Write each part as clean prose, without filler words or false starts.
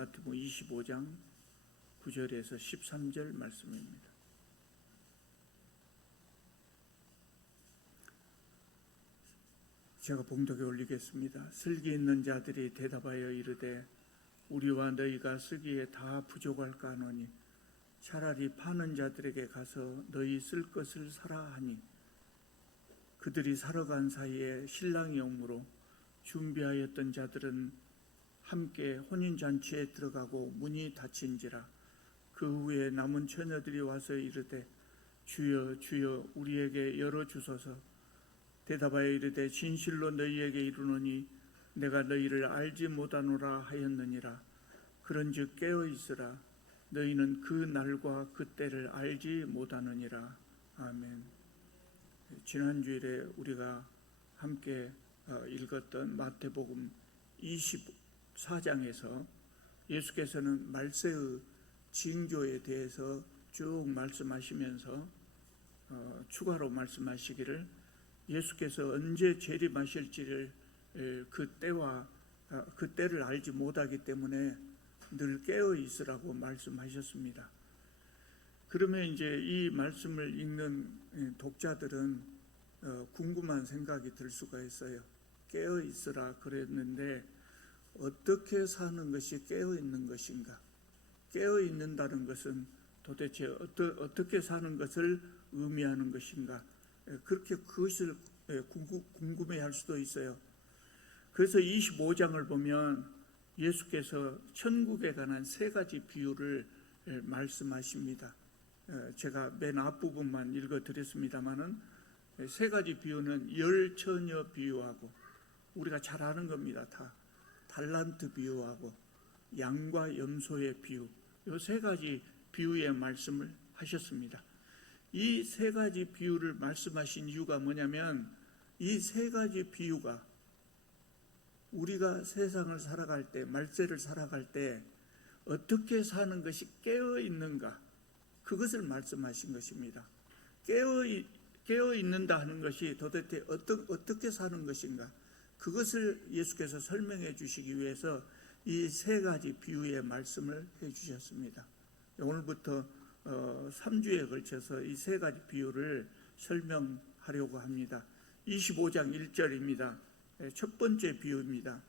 마태복음 25장 9절에서 13절 말씀입니다. 제가 봉독에 올리겠습니다. 슬기 있는 자들이 대답하여 이르되 우리와 너희가 쓰기에 다 부족할까 하노니 차라리 파는 자들에게 가서 너희 쓸 것을 사라 하니 그들이 사러 간 사이에 신랑이 오므로 준비하였던 자들은 함께 혼인잔치에 들어가고 문이 닫힌지라. 그 후에 남은 처녀들이 와서 이르되 주여 주여 우리에게 열어주소서. 대답하여 이르되 진실로 너희에게 이르노니 내가 너희를 알지 못하노라 하였느니라. 그런즉 깨어 있으라. 너희는 그 날과 그 때를 알지 못하느니라. 아멘. 지난 주일에 우리가 함께 읽었던 마태복음 24장에서 예수께서는 말세의 징조에 대해서 쭉 말씀하시면서 추가로 말씀하시기를 예수께서 언제 재림하실지를 그 때를 알지 못하기 때문에 늘 깨어 있으라고 말씀하셨습니다. 그러면 이제 이 말씀을 읽는 독자들은 궁금한 생각이 들 수가 있어요. 깨어 있으라 그랬는데 어떻게 사는 것이 깨어 있는 것인가? 깨어 있는다는 것은 도대체 어떻게 사는 것을 의미하는 것인가? 그렇게 그것을 궁금해할 수도 있어요. 그래서 25장을 보면 예수께서 천국에 관한 세 가지 비유를 말씀하십니다. 제가 맨 앞부분만 읽어드렸습니다마는 세 가지 비유는 열 처녀 비유하고 우리가 잘 아는 겁니다. 다 달란트 비유하고 양과 염소의 비유, 이 세 가지 비유의 말씀을 하셨습니다. 이 세 가지 비유를 말씀하신 이유가 뭐냐면 이 세 가지 비유가 우리가 세상을 살아갈 때, 말세를 살아갈 때 어떻게 사는 것이 깨어 있는가, 그것을 말씀하신 것입니다. 깨어 있는다 하는 것이 도대체 어떻게 사는 것인가, 그것을 예수께서 설명해 주시기 위해서 이 세 가지 비유의 말씀을 해 주셨습니다. 오늘부터 3주에 걸쳐서 이 세 가지 비유를 설명하려고 합니다. 25장 1절입니다. 첫 번째 비유입니다.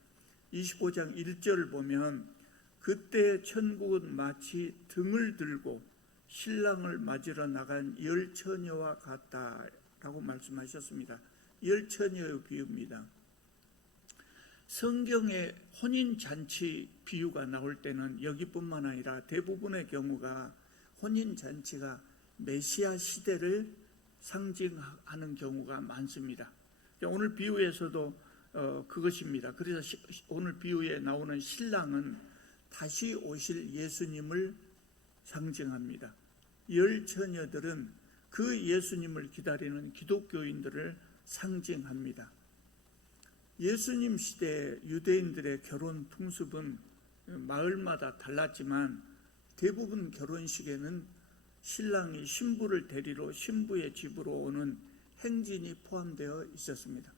25장 1절을 보면 그때 천국은 마치 등을 들고 신랑을 맞으러 나간 열 처녀와 같다라고 말씀하셨습니다. 열 처녀의 비유입니다. 성경에 혼인잔치 비유가 나올 때는 여기뿐만 아니라 대부분의 경우가 혼인잔치가 메시아 시대를 상징하는 경우가 많습니다. 오늘 비유에서도 그것입니다. 그래서 오늘 비유에 나오는 신랑은 다시 오실 예수님을 상징합니다. 열 처녀들은 그 예수님을 기다리는 기독교인들을 상징합니다. 예수님 시대 유대인들의 결혼 풍습은 마을마다 달랐지만 대부분 결혼식에는 신랑이 신부를 데리러 신부의 집으로 오는 행진이 포함되어 있었습니다.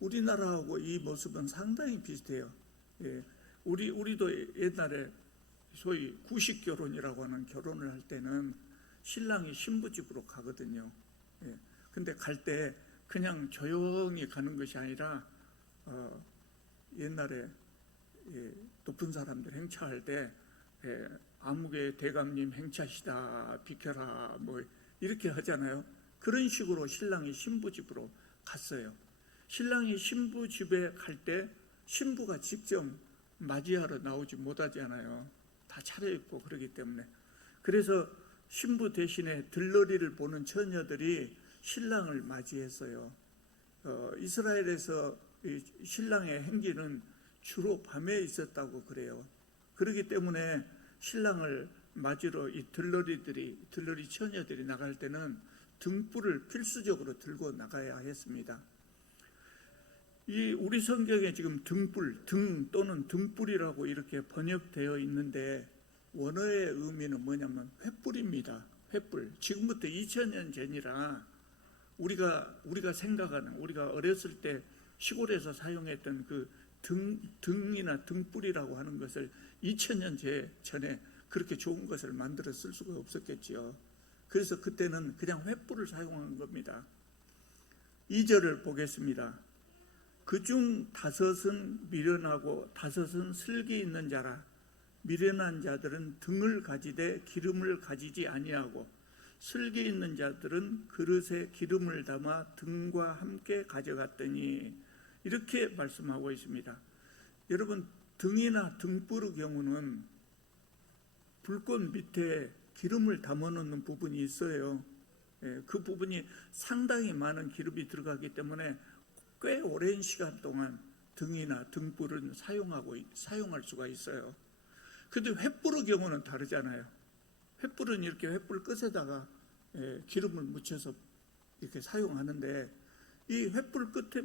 우리나라하고 이 모습은 상당히 비슷해요. 우리도 옛날에 소위 구식 결혼이라고 하는 결혼을 할 때는 신랑이 신부 집으로 가거든요. 근데 갈 때 그냥 조용히 가는 것이 아니라 옛날에 높은 사람들 행차할 때 아무개 대감님 행차시다 비켜라 뭐 이렇게 하잖아요. 그런 식으로 신랑이 신부 집으로 갔어요. 신랑이 신부 집에 갈 때 신부가 직접 맞이하러 나오지 못하잖아요. 다 차려입고 그러기 때문에. 그래서 신부 대신에 들러리를 보는 처녀들이 신랑을 맞이했어요. 이스라엘에서 신랑의 행진은 주로 밤에 있었다고 그래요. 그렇기 때문에 신랑을 맞으러 이 들러리 처녀들이 나갈 때는 등불을 필수적으로 들고 나가야 했습니다. 이 우리 성경에 지금 등 또는 등불이라고 이렇게 번역되어 있는데 원어의 의미는 뭐냐면 횃불입니다. 횃불. 지금부터 2000년 전이라 우리가 생각하는, 우리가 어렸을 때 시골에서 사용했던 그 등이나 등불이라고 하는 것을 2000년 전에 그렇게 좋은 것을 만들어 쓸 수가 없었겠지요. 그래서 그때는 그냥 횃불을 사용한 겁니다. 2절을 보겠습니다. 그중 5은 미련하고 5은 슬기 있는 자라. 미련한 자들은 등을 가지되 기름을 가지지 아니하고 슬기 있는 자들은 그릇에 기름을 담아 등과 함께 가져갔더니, 이렇게 말씀하고 있습니다. 여러분, 등이나 등불의 경우는 불꽃 밑에 기름을 담아 놓는 부분이 있어요. 그 부분이 상당히 많은 기름이 들어가기 때문에 꽤 오랜 시간 동안 등이나 등불은 사용할 수가 있어요. 그런데 횃불의 경우는 다르잖아요. 횃불은 이렇게 횃불 끝에다가 기름을 묻혀서 이렇게 사용하는데, 이 횃불 끝에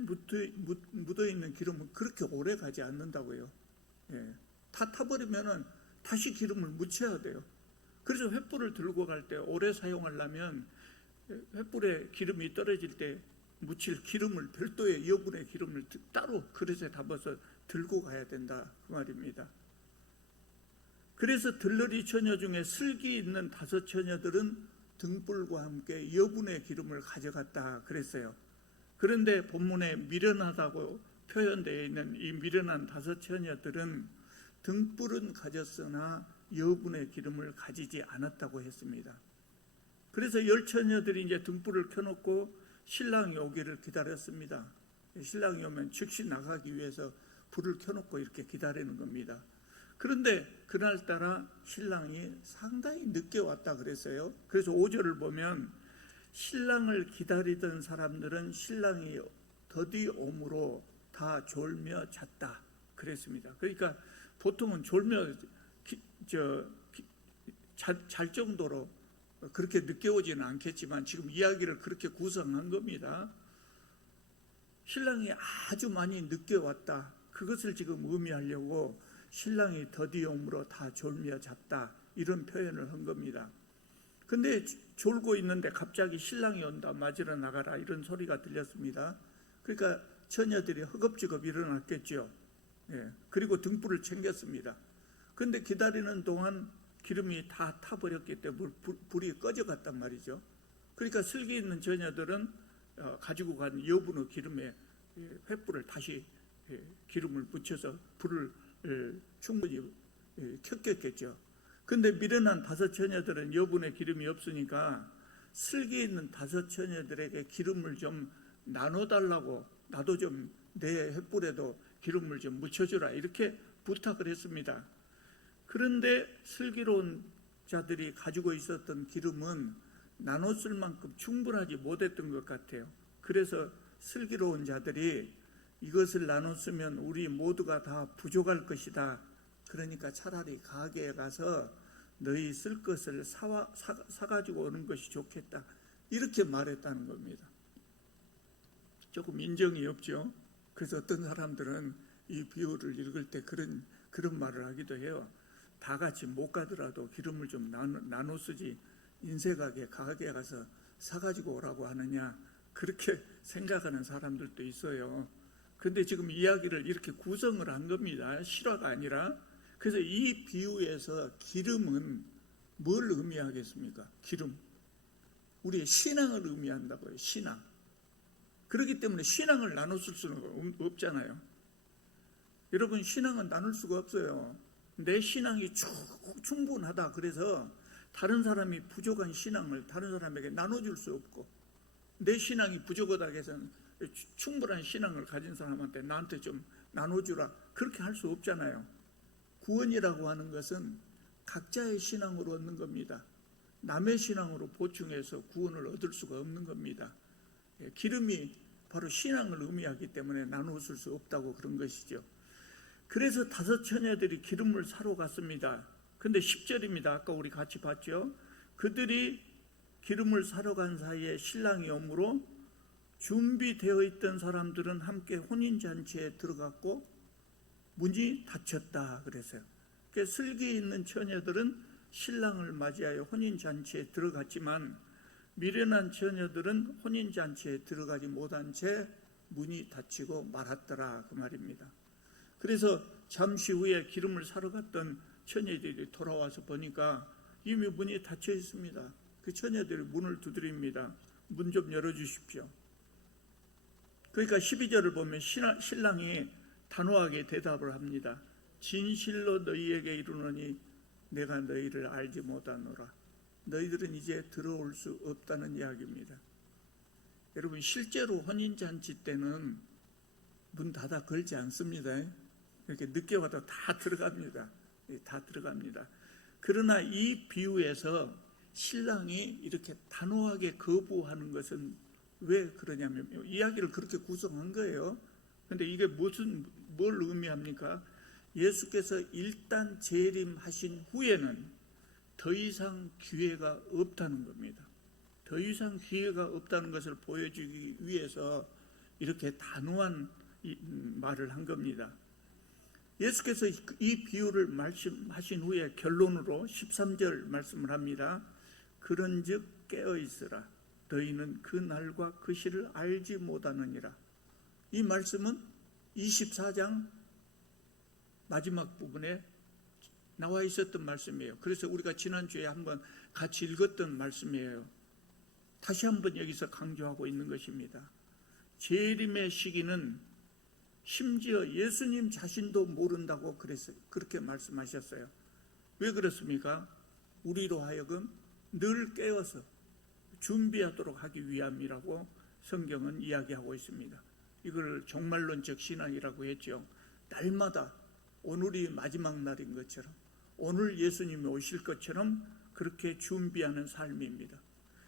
묻어 있는 기름은 그렇게 오래 가지 않는다고요. 다 타버리면은 다시 기름을 묻혀야 돼요. 그래서 횃불을 들고 갈 때 오래 사용하려면 횃불에 기름이 떨어질 때 묻힐 기름을, 별도의 여분의 기름을 따로 그릇에 담아서 들고 가야 된다, 그 말입니다. 그래서 들러리 처녀 중에 슬기 있는 5 처녀들은 등불과 함께 여분의 기름을 가져갔다 그랬어요. 그런데 본문에 미련하다고 표현되어 있는 이 미련한 5 처녀들은 등불은 가졌으나 여분의 기름을 가지지 않았다고 했습니다. 그래서 10 처녀들이 이제 등불을 켜놓고 신랑이 오기를 기다렸습니다. 신랑이 오면 즉시 나가기 위해서 불을 켜놓고 이렇게 기다리는 겁니다. 그런데 그날따라 신랑이 상당히 늦게 왔다 그랬어요. 그래서 5절을 보면 신랑을 기다리던 사람들은 신랑이 더디 옴으로 다 졸며 잤다 그랬습니다. 그러니까 보통은 졸며 잘 정도로 그렇게 늦게 오지는 않겠지만 지금 이야기를 그렇게 구성한 겁니다. 신랑이 아주 많이 늦게 왔다, 그것을 지금 의미하려고 신랑이 더디 옴으로 다 졸며 잤다, 이런 표현을 한 겁니다. 근데 졸고 있는데 갑자기 신랑이 온다, 맞으러 나가라, 이런 소리가 들렸습니다. 그러니까 처녀들이 허겁지겁 일어났겠죠. 그리고 등불을 챙겼습니다. 근데 기다리는 동안 기름이 다 타버렸기 때문에 불이 꺼져갔단 말이죠. 그러니까 슬기 있는 처녀들은 가지고 간 여분의 기름에 횃불을 다시 기름을 묻혀서 불을 충분히 켰겠죠. 근데 미련한 5 처녀들은 여분의 기름이 없으니까 슬기 있는 5 처녀들에게 기름을 좀 나눠달라고, 나도 좀 내 횃불에도 기름을 좀 묻혀주라, 이렇게 부탁을 했습니다. 그런데 슬기로운 자들이 가지고 있었던 기름은 나눠 쓸 만큼 충분하지 못했던 것 같아요. 그래서 슬기로운 자들이 이것을 나눠 쓰면 우리 모두가 다 부족할 것이다, 그러니까 차라리 가게에 가서 너희 쓸 것을 사가지고 오는 것이 좋겠다, 이렇게 말했다는 겁니다. 조금 인정이 없죠. 그래서 어떤 사람들은 이 비유를 읽을 때 그런 말을 하기도 해요. 다 같이 못 가더라도 기름을 좀 나눠 쓰지 인색하게 가게에 가서 사가지고 오라고 하느냐, 그렇게 생각하는 사람들도 있어요. 그런데 지금 이야기를 이렇게 구성을 한 겁니다. 실화가 아니라. 그래서 이 비유에서 기름은 뭘 의미하겠습니까? 기름, 우리의 신앙을 의미한다고요. 신앙. 그렇기 때문에 신앙을 나눠 쓸 수는 없잖아요. 여러분, 신앙은 나눌 수가 없어요. 내 신앙이 충분하다 그래서 다른 사람이 부족한 신앙을 다른 사람에게 나눠줄 수 없고, 내 신앙이 부족하다 해서 충분한 신앙을 가진 사람한테 나한테 좀 나눠주라, 그렇게 할 수 없잖아요. 구원이라고 하는 것은 각자의 신앙으로 얻는 겁니다. 남의 신앙으로 보충해서 구원을 얻을 수가 없는 겁니다. 기름이 바로 신앙을 의미하기 때문에 나누어 쓸 수 없다고 그런 것이죠. 그래서 5 처녀들이 기름을 사러 갔습니다. 근데 10절입니다. 아까 우리 같이 봤죠. 그들이 기름을 사러 간 사이에 신랑이 오므로 준비되어 있던 사람들은 함께 혼인잔치에 들어갔고 문이 닫혔다 그랬어요. 그러니까 슬기 있는 처녀들은 신랑을 맞이하여 혼인잔치에 들어갔지만 미련한 처녀들은 혼인잔치에 들어가지 못한 채 문이 닫히고 말았더라, 그 말입니다. 그래서 잠시 후에 기름을 사러 갔던 처녀들이 돌아와서 보니까 이미 문이 닫혀 있습니다. 그 처녀들이 문을 두드립니다. 문 좀 열어주십시오. 그러니까 12절을 보면 신랑이 단호하게 대답을 합니다. 진실로 너희에게 이르노니 내가 너희를 알지 못하노라. 너희들은 이제 들어올 수 없다는 이야기입니다. 여러분, 실제로 혼인잔치 때는 문 닫아 걸지 않습니다. 이렇게 늦게 와도 다 들어갑니다. 다 들어갑니다. 그러나 이 비유에서 신랑이 이렇게 단호하게 거부하는 것은 왜 그러냐면 이야기를 그렇게 구성한 거예요. 그런데 이게 뭘 의미합니까? 예수께서 일단 재림하신 후에는 더 이상 기회가 없다는 겁니다. 더 이상 기회가 없다는 것을 보여주기 위해서 이렇게 단호한 말을 한 겁니다. 예수께서 이 비유를 말씀하신 후에 결론으로 13절 말씀을 합니다. 그런즉 깨어있으라. 너희는 그 날과 그 시를 알지 못하느니라. 이 말씀은 24장 마지막 부분에 나와 있었던 말씀이에요. 그래서 우리가 지난주에 한번 같이 읽었던 말씀이에요. 다시 한번 여기서 강조하고 있는 것입니다. 재림의 시기는 심지어 예수님 자신도 모른다고 그렇게 말씀하셨어요. 왜 그렇습니까? 우리로 하여금 늘 깨어서 준비하도록 하기 위함이라고 성경은 이야기하고 있습니다. 이걸 종말론적 신앙이라고 했죠. 날마다 오늘이 마지막 날인 것처럼, 오늘 예수님이 오실 것처럼 그렇게 준비하는 삶입니다.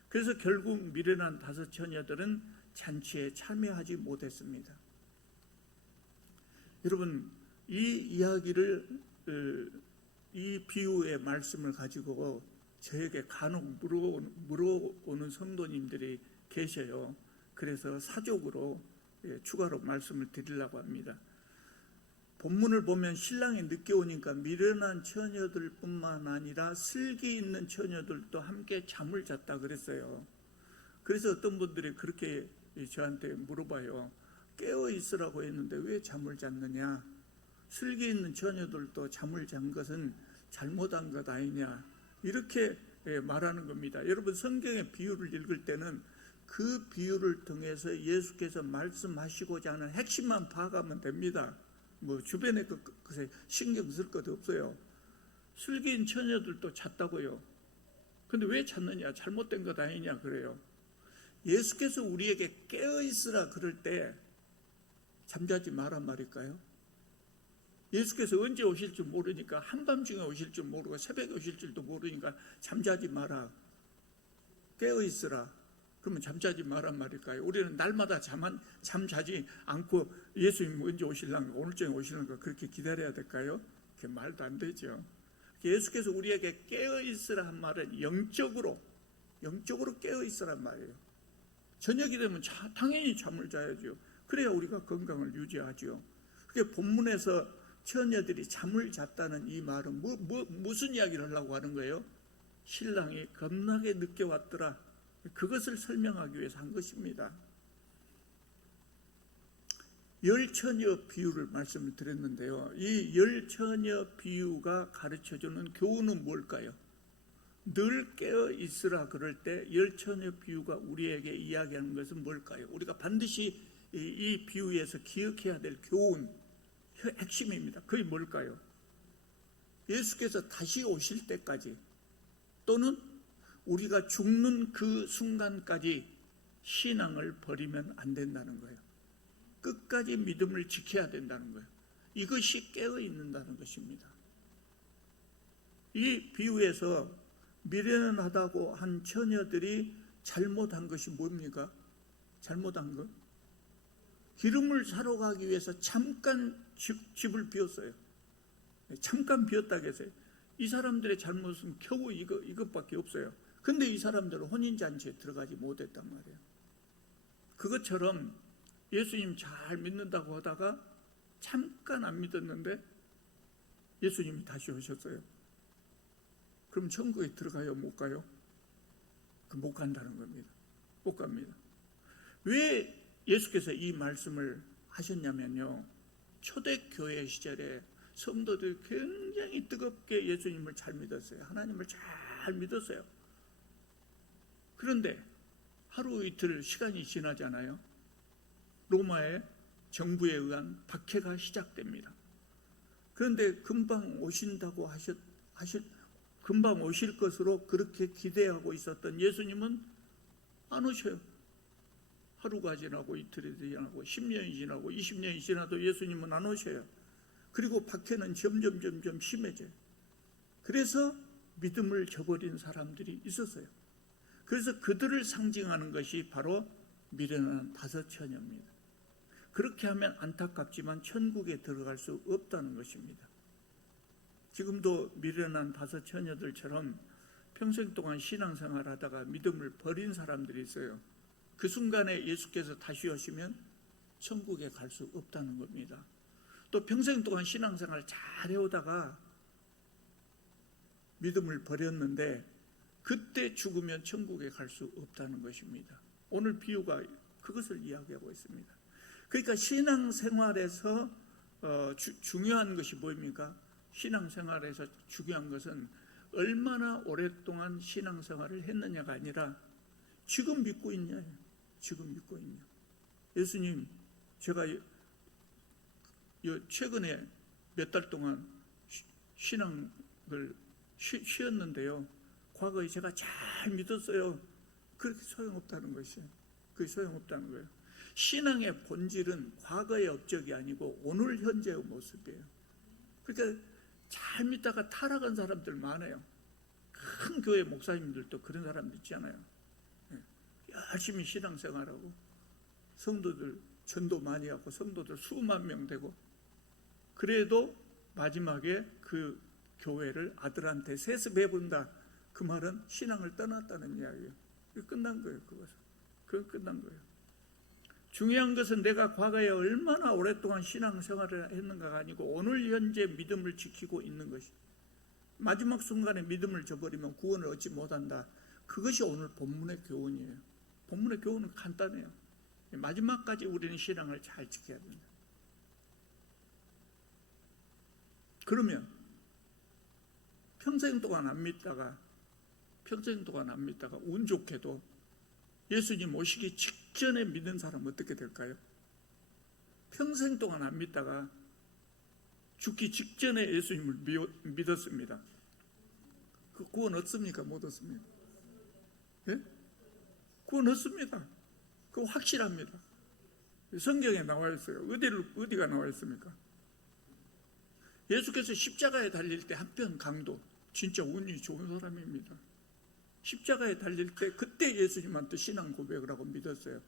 그래서 결국 미련한 5 처녀들은 잔치에 참여하지 못했습니다. 여러분, 이 이야기를, 이 비유의 말씀을 가지고 저에게 간혹 물어오는 성도님들이 계셔요. 그래서 사족으로 추가로 말씀을 드리려고 합니다. 본문을 보면 신랑이 늦게 오니까 미련한 처녀들뿐만 아니라 슬기 있는 처녀들도 함께 잠을 잤다 그랬어요. 그래서 어떤 분들이 그렇게 저한테 물어봐요. 깨어 있으라고 했는데 왜 잠을 잤느냐? 슬기 있는 처녀들도 잠을 잔 것은 잘못한 것 아니냐? 이렇게 말하는 겁니다. 여러분, 성경의 비유를 읽을 때는 그 비유를 통해서 예수께서 말씀하시고자 하는 핵심만 파악하면 됩니다. 뭐 주변에 그것에 신경 쓸 것도 없어요. 슬기인 처녀들도 잤다고요. 근데 왜 잤느냐? 잘못된 것 아니냐 그래요. 예수께서 우리에게 깨어있으라 그럴 때 잠자지 마란 말일까요? 예수께서 언제 오실 줄 모르니까, 한밤중에 오실 줄 모르고 새벽에 오실 줄도 모르니까 잠자지 마라, 깨어있으라, 그러면 잠자지 마란 말일까요? 우리는 날마다 잠자지 않고 예수님 언제 오실랑가, 오늘쯤에 오실랑가 그렇게 기다려야 될까요? 그게 말도 안 되죠. 예수께서 우리에게 깨어있으라 한 말은 영적으로 깨어있으란 말이에요. 저녁이 되면 당연히 잠을 자야죠. 그래야 우리가 건강을 유지하죠. 그게 본문에서 처녀들이 잠을 잤다는 이 말은 무슨 이야기를 하려고 하는 거예요? 신랑이 겁나게 늦게 왔더라, 그것을 설명하기 위해서 한 것입니다. 10처녀 비유를 말씀을 드렸는데요. 이 10처녀 비유가 가르쳐주는 교훈은 뭘까요? 늘 깨어 있으라 그럴 때 10처녀 비유가 우리에게 이야기하는 것은 뭘까요? 우리가 반드시 이 비유에서 기억해야 될 교훈, 핵심입니다. 그게 뭘까요? 예수께서 다시 오실 때까지, 또는 우리가 죽는 그 순간까지 신앙을 버리면 안 된다는 거예요. 끝까지 믿음을 지켜야 된다는 거예요. 이것이 깨어 있는다는 것입니다. 이 비유에서 미련하다고 한 처녀들이 잘못한 것이 뭡니까? 잘못한 것? 기름을 사러 가기 위해서 잠깐 집을 비웠어요. 잠깐 비웠다고 해서요. 이 사람들의 잘못은 겨우 이것밖에 없어요. 근데 이 사람들은 혼인잔치에 들어가지 못했단 말이에요. 그것처럼 예수님 잘 믿는다고 하다가 잠깐 안 믿었는데 예수님이 다시 오셨어요. 그럼 천국에 들어가요? 못 가요? 못 간다는 겁니다. 못 갑니다. 왜 예수께서 이 말씀을 하셨냐면요, 초대교회 시절에 성도들이 굉장히 뜨겁게 예수님을 잘 믿었어요. 하나님을 잘 믿었어요. 그런데 하루 이틀 시간이 지나잖아요. 로마의 정부에 의한 박해가 시작됩니다. 그런데 금방 오신다고 금방 오실 것으로 그렇게 기대하고 있었던 예수님은 안 오셔요. 하루가 지나고 이틀이 지나고 10년이 지나고 20년이 지나도 예수님은 안 오셔요. 그리고 박해는 점점 심해져요. 그래서 믿음을 저버린 사람들이 있었어요. 그래서 그들을 상징하는 것이 바로 미련한 다섯 처녀입니다. 그렇게 하면 안타깝지만 천국에 들어갈 수 없다는 것입니다. 지금도 미련한 다섯 처녀들처럼 평생 동안 신앙생활하다가 믿음을 버린 사람들이 있어요. 그 순간에 예수께서 다시 오시면 천국에 갈 수 없다는 겁니다. 또 평생 동안 신앙생활을 잘 해오다가 믿음을 버렸는데 그때 죽으면 천국에 갈 수 없다는 것입니다. 오늘 비유가 그것을 이야기하고 있습니다. 그러니까 신앙생활에서 중요한 것이 뭐입니까? 신앙생활에서 중요한 것은 얼마나 오랫동안 신앙생활을 했느냐가 아니라 지금 믿고 있냐. 지금 믿고 있냐. 예수님, 제가 최근에 몇 달 동안 신앙을 쉬었는데요. 과거에 제가 잘 믿었어요. 그렇게 소용없다는 것이에요. 그게 소용없다는 거예요. 신앙의 본질은 과거의 업적이 아니고 오늘 현재의 모습이에요. 그러니까 잘 믿다가 타락한 사람들 많아요. 큰 교회 목사님들도 그런 사람들 있잖아요. 열심히 신앙생활하고 성도들 전도 많이 하고 성도들 수만 명 되고 그래도 마지막에 그 교회를 아들한테 세습해본다. 그 말은 신앙을 떠났다는 이야기예요. 끝난 거예요. 그건 끝난 거예요. 중요한 것은 내가 과거에 얼마나 오랫동안 신앙생활을 했는가가 아니고 오늘 현재 믿음을 지키고 있는 것이. 마지막 순간에 믿음을 저버리면 구원을 얻지 못한다. 그것이 오늘 본문의 교훈이에요. 본문의 교훈은 간단해요. 마지막까지 우리는 신앙을 잘 지켜야 된다. 그러면 평생 동안 안 믿다가 운 좋게도 예수님 오시기 직전에 믿는 사람은 어떻게 될까요? 평생 동안 안 믿다가 죽기 직전에 예수님을 믿었습니다. 그 구원 얻습니까? 못 얻습니까? 예? 구원 얻습니다. 그거 확실합니다. 성경에 나와 있어요. 어디가 나와 있습니까? 예수께서 십자가에 달릴 때 한편 강도, 진짜 운이 좋은 사람입니다. 십자가에 달릴 때 그때 예수님한테 신앙 고백을 하고 믿었어요.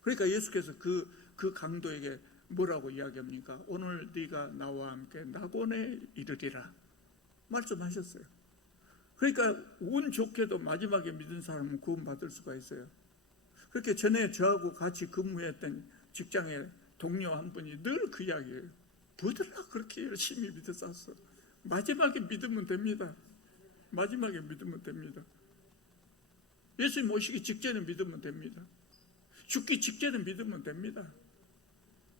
그러니까 예수께서 그 강도에게 뭐라고 이야기합니까? 오늘 네가 나와 함께 낙원에 이르리라 말씀하셨어요. 그러니까 운 좋게도 마지막에 믿은 사람은 구원받을 수가 있어요. 그렇게 전에 저하고 같이 근무했던 직장의 동료 한 분이 늘 그 이야기예요. 뭐들라 그렇게 열심히 믿었어. 마지막에 믿으면 됩니다. 마지막에 믿으면 됩니다. 예수님 오시기 직전에 믿으면 됩니다. 죽기 직전에 믿으면 됩니다.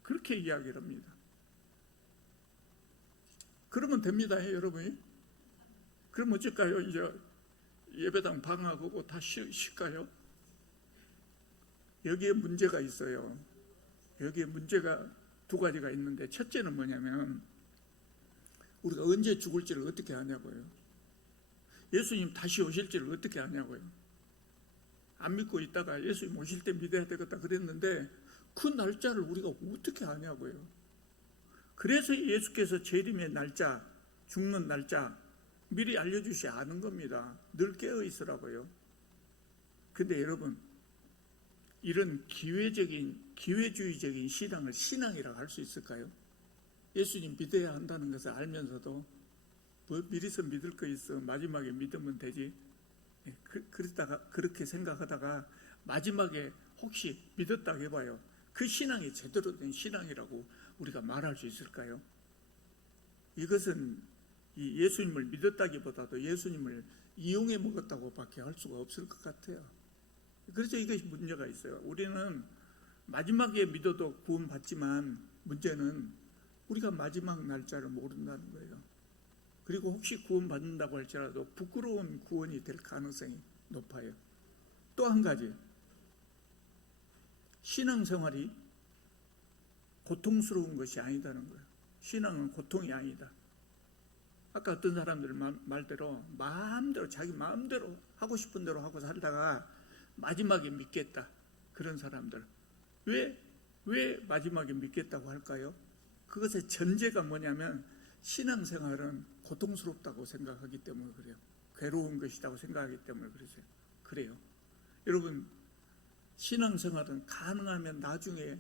그렇게 이야기를 합니다. 그러면 됩니다, 여러분이. 그럼 어쩔까요? 이제 예배당 방학하고 다 쉴까요? 여기에 문제가 있어요. 여기에 문제가 두 가지가 있는데, 첫째는 뭐냐면 우리가 언제 죽을지를 어떻게 아냐고요. 예수님 다시 오실지를 어떻게 아냐고요. 안 믿고 있다가 예수님 오실 때 믿어야 되겠다 그랬는데 그 날짜를 우리가 어떻게 아냐고요. 그래서 예수께서 재림의 날짜, 죽는 날짜 미리 알려주시 아는 겁니다. 늘 깨어 있으라고요. 근데 여러분, 이런 기회주의적인 신앙을 신앙이라고 할 수 있을까요? 예수님 믿어야 한다는 것을 알면서도 뭐 미리서 믿을 거 있어, 마지막에 믿으면 되지, 그렇게 생각하다가 마지막에 혹시 믿었다고 해봐요. 그 신앙이 제대로 된 신앙이라고 우리가 말할 수 있을까요? 이것은 예수님을 믿었다기보다도 예수님을 이용해 먹었다고 밖에 할 수가 없을 것 같아요. 그래서 이것이 문제가 있어요. 우리는 마지막에 믿어도 구원받지만 문제는 우리가 마지막 날짜를 모른다는 거예요. 그리고 혹시 구원받는다고 할지라도 부끄러운 구원이 될 가능성이 높아요. 또 한 가지, 신앙생활이 고통스러운 것이 아니다는 거예요. 신앙은 고통이 아니다. 아까 어떤 사람들 말대로 마음대로 자기 마음대로 하고 싶은 대로 하고 살다가 마지막에 믿겠다. 그런 사람들 왜 마지막에 믿겠다고 할까요? 그것의 전제가 뭐냐면 신앙생활은 고통스럽다고 생각하기 때문에 그래요. 괴로운 것이라고 생각하기 때문에 그래요. 여러분, 신앙생활은 가능하면 나중에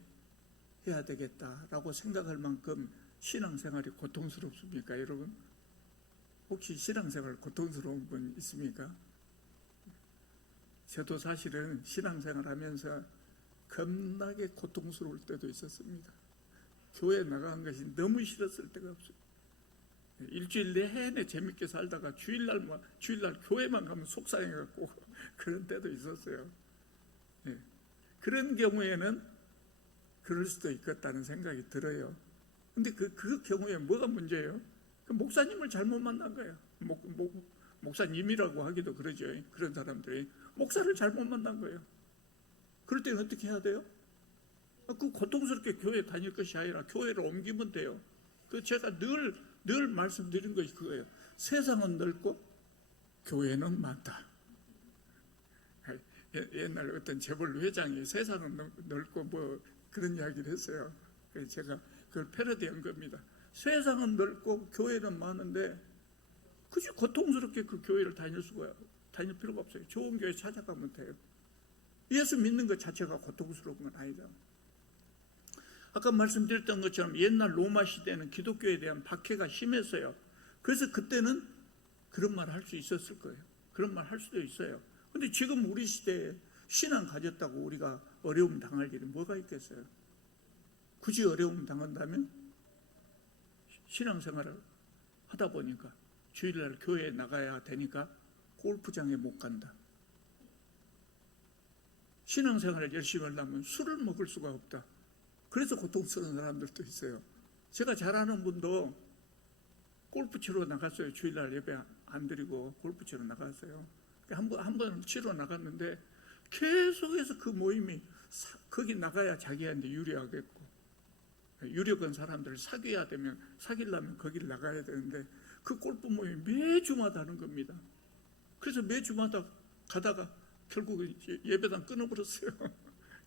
해야 되겠다라고 생각할 만큼 신앙생활이 고통스럽습니까, 여러분? 혹시 신앙생활 고통스러운 분 있습니까? 저도 사실은 신앙생활 하면서 겁나게 고통스러울 때도 있었습니다. 교회 나가는 것이 너무 싫었을 때가 없어요. 일주일 내내 재밌게 살다가 주일날 교회만 가면 속상해갖고 그런 때도 있었어요. 그런 경우에는 그럴 수도 있겠다는 생각이 들어요. 근데 그 경우에 뭐가 문제예요? 그 목사님을 잘못 만난 거예요. 목사님이라고 하기도 그러죠. 그런 사람들이 목사를 잘못 만난 거예요. 그럴 때는 어떻게 해야 돼요? 그 고통스럽게 교회 다닐 것이 아니라 교회를 옮기면 돼요. 그 제가 늘 말씀드린 것이 그거예요. 세상은 넓고 교회는 많다. 옛날 어떤 재벌 회장이 세상은 넓고 뭐 그런 이야기를 했어요. 그래서 제가 그걸 패러디한 겁니다. 세상은 넓고 교회는 많은데 굳이 고통스럽게 그 교회를 다닐 필요가 없어요. 좋은 교회 찾아가면 돼요. 예수 믿는 것 자체가 고통스러운 건 아니다. 아까 말씀드렸던 것처럼 옛날 로마 시대는 기독교에 대한 박해가 심했어요. 그래서 그때는 그런 말 할 수 있었을 거예요. 그런 말 할 수도 있어요. 근데 지금 우리 시대에 신앙 가졌다고 우리가 어려움 당할 일이 뭐가 있겠어요? 굳이 어려움 당한다면 신앙생활을 하다 보니까 주일날 교회에 나가야 되니까 골프장에 못 간다. 신앙생활을 열심히 하려면 술을 먹을 수가 없다. 그래서 고통스러운 사람들도 있어요. 제가 잘 아는 분도 골프 치러 나갔어요. 주일날 예배 안 드리고 골프 치러 나갔어요. 한 번 치러 나갔는데 계속해서 그 모임이 거기 나가야 자기한테 유리하겠고 유력한 사람들을 사귀려면 거기를 나가야 되는데 그 골프 모임이 매주마다 하는 겁니다. 그래서 매주마다 가다가 결국은 예배당 끊어버렸어요.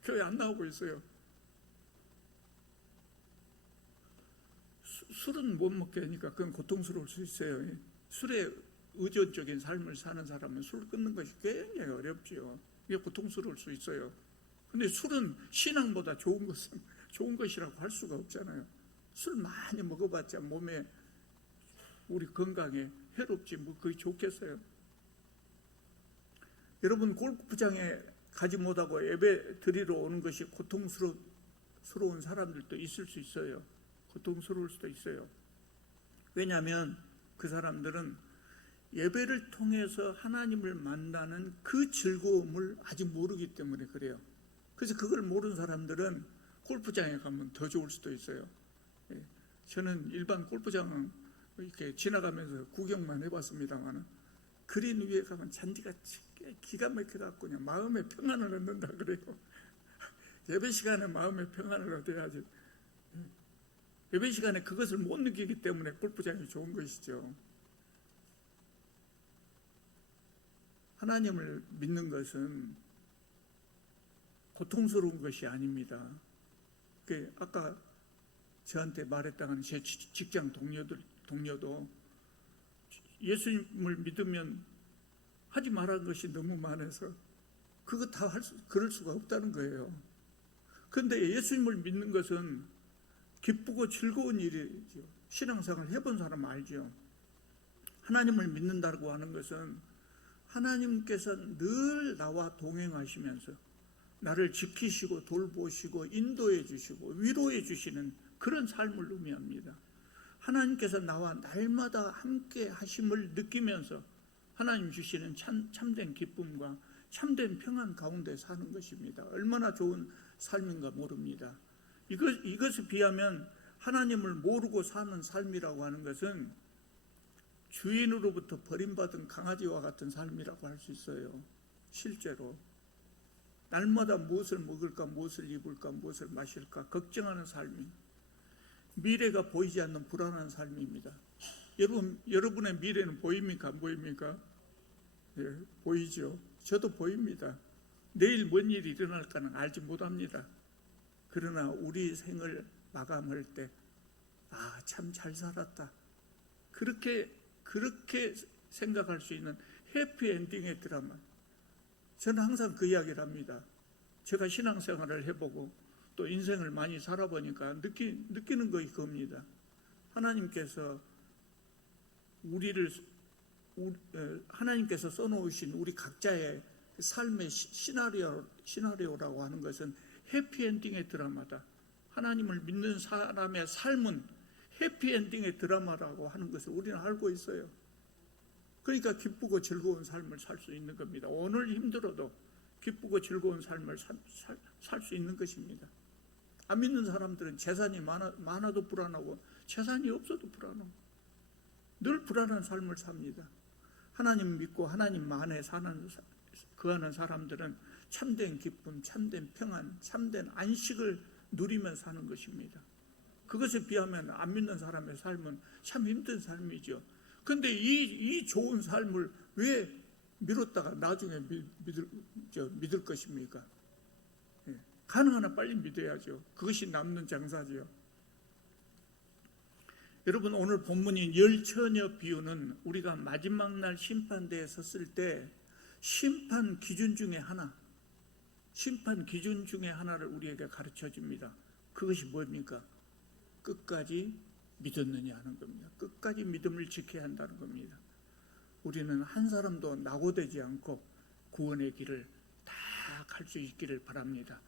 교회 안 나오고 있어요. 술은 못 먹게 하니까 그건 고통스러울 수 있어요. 술에 의존적인 삶을 사는 사람은 술 끊는 것이 굉장히 어렵지요. 이게 고통스러울 수 있어요. 근데 술은 신앙보다 좋은 것이라고 할 수가 없잖아요. 술 많이 먹어봤자 몸에 우리 건강에 해롭지 뭐 그게 좋겠어요. 여러분, 골프장에 가지 못하고 예배 드리러 오는 것이 고통스러운 사람들도 있을 수 있어요. 고통스러울 수도 있어요. 왜냐하면 그 사람들은 예배를 통해서 하나님을 만나는 그 즐거움을 아직 모르기 때문에 그래요. 그래서 그걸 모르는 사람들은 골프장에 가면 더 좋을 수도 있어요. 저는 일반 골프장은 이렇게 지나가면서 구경만 해봤습니다만 그린 위에 가면 잔디가 기가 막혀갖고 그냥 마음의 평안을 얻는다 그래요. 예배 시간에 마음의 평안을 얻어야지. 예배 시간에 그것을 못 느끼기 때문에 골프장이 좋은 것이죠. 하나님을 믿는 것은 고통스러운 것이 아닙니다. 아까 저한테 말했다는 제 직장 동료도 예수님을 믿으면 하지 말라는 것이 너무 많아서 그거 다 그럴 수가 없다는 거예요. 그런데 예수님을 믿는 것은 기쁘고 즐거운 일이죠. 신앙생활 해본 사람 알죠. 하나님을 믿는다고 하는 것은 하나님께서 늘 나와 동행하시면서 나를 지키시고 돌보시고 인도해 주시고 위로해 주시는 그런 삶을 의미합니다. 하나님께서 나와 날마다 함께 하심을 느끼면서 하나님 주시는 참된 기쁨과 참된 평안 가운데 사는 것입니다. 얼마나 좋은 삶인가 모릅니다. 이것에 비하면 하나님을 모르고 사는 삶이라고 하는 것은 주인으로부터 버림받은 강아지와 같은 삶이라고 할 수 있어요. 실제로 날마다 무엇을 먹을까, 무엇을 입을까, 무엇을 마실까 걱정하는 삶이, 미래가 보이지 않는 불안한 삶입니다. 여러분의 미래는 보입니까? 안 보입니까? 예, 보이죠. 저도 보입니다. 내일 뭔 일이 일어날까는 알지 못합니다. 그러나 우리 생을 마감할 때 참 잘 살았다, 그렇게 생각할 수 있는 해피엔딩의 드라마. 저는 항상 그 이야기를 합니다. 제가 신앙생활을 해보고 또 인생을 많이 살아보니까 느끼는 것이 그겁니다. 하나님께서 하나님께서 써놓으신 우리 각자의 삶의 시나리오라고 하는 것은 해피엔딩의 드라마다. 하나님을 믿는 사람의 삶은 해피엔딩의 드라마라고 하는 것을 우리는 알고 있어요. 그러니까 기쁘고 즐거운 삶을 살 수 있는 겁니다. 오늘 힘들어도 기쁘고 즐거운 삶을 살 수 있는 것입니다. 안 믿는 사람들은 재산이 많아도 불안하고 재산이 없어도 불안하고 늘 불안한 삶을 삽니다. 하나님 믿고 하나님만에 거하는 사람들은 참된 기쁨, 참된 평안, 참된 안식을 누리며 사는 것입니다. 그것에 비하면 안 믿는 사람의 삶은 참 힘든 삶이죠. 그런데 이 좋은 삶을 왜 미뤘다가 나중에 믿을 것입니까? 가능하나 빨리 믿어야죠. 그것이 남는 장사죠. 여러분, 오늘 본문인 열처녀 비유는 우리가 마지막 날 심판대에 섰을 때 심판 기준 중에 하나를 우리에게 가르쳐 줍니다. 그것이 뭡니까? 끝까지 믿었느냐 하는 겁니다. 끝까지 믿음을 지켜야 한다는 겁니다. 우리는 한 사람도 낙오되지 않고 구원의 길을 다 갈 수 있기를 바랍니다.